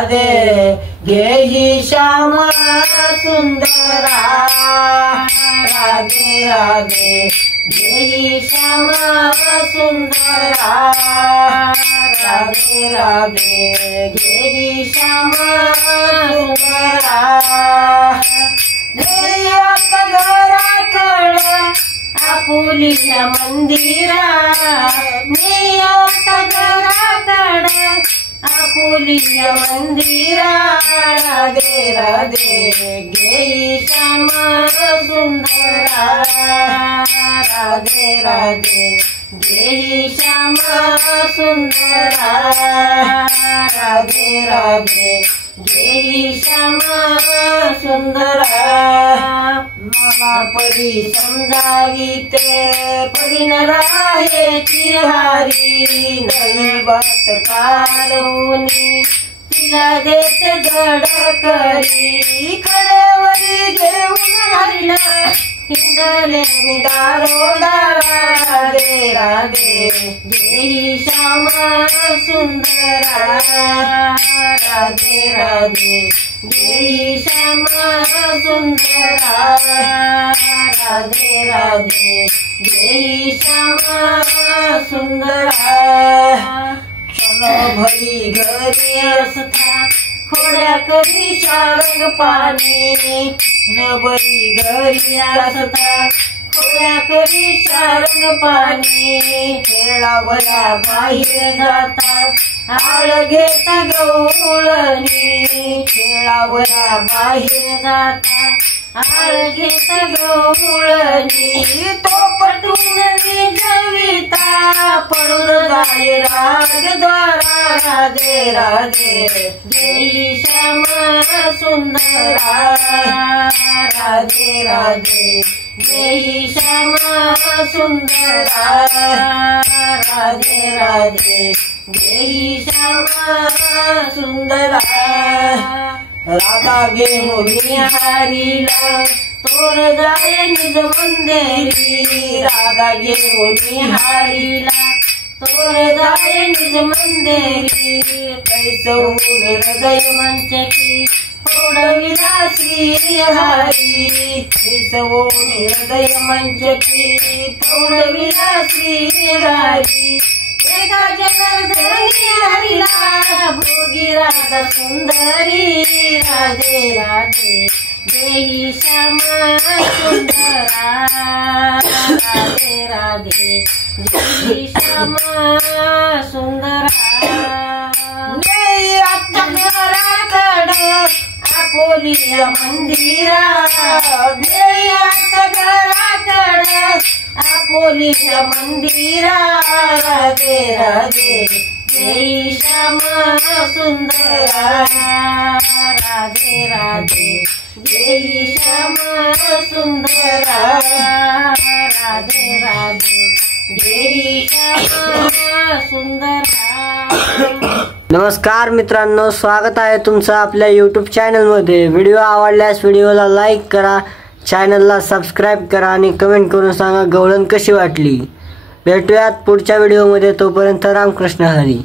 राधे घेई श्याम सुंदरा राधे राधे घेई श्याम सुंदरा राधे राधे घेई श्याम सुंदरा घराकड आपुलिया मंदिरा घराकड आपुलिया मंदिरा राधे राधे घेई श्याम सुंदरा राधे राधे घेई श्याम सुंदरा राधे राधे घेई श्याम सुंदरा मला परी समजावीते परी न राहेची हारी नवी बात कालवणी तिला देत जड करी कडेवरी घेऊन हरिला हिंडले मी दारोदारा राधे राधे घेई श्याम सुंदरा राधे राधे घेई श्याम सुंदरा राधे राधे घेई श्याम सुंदरा चलो भरी घरी असता खोड्या करी शारंग पाणी नबरी घरी असता खोड्या करी शारंग पाणी खेळावया बाहेर जाता आळ घेत गवळणी खेळावया बाहेर जाता आळ घेत गवळणी तो पटून जविता पडून जाय राजद्वारा राधे राधे घेई श्याम सुंदरा राधे राधे घेई श्याम सुंदरा राधे राधे घेई श्याम सुंदरा राधा घेऊन हारीला तोर जाय निज मंदिरी राधा घेऊन हारीला तोर जाय निज मंदिरी कैसवून हृदय मंचकी फोडविला श्री हरी कैसवून हृदय मंचकी फोडविला श्री हरी एका जगर्धनी हरिला भोगी राधा सुंदरी राधे राधे घेई श्याम सुंदरा राधे राधे घेई श्याम सुंदरा घराकड आपुलिया मंदिरा घराकड आपुलिया मंदिरा राधे राधे घेई श्याम सुंदरा राधे राधे घेई श्याम सुंदरा राधे राधे घेई श्याम सुंदरा। नमस्कार मित्रांनो, स्वागत आहे तुमचं आपल्या यूट्यूब चॅनलमध्ये। व्हिडिओ आवडल्यास व्हिडिओला लाईक करा, चॅनलला सबस्क्राईब करा आणि कमेंट करून सांगा गवळण कशी वाटली। भेटूयात पुढच्या व्हिडिओमध्ये, तोपर्यंत रामकृष्ण हरी।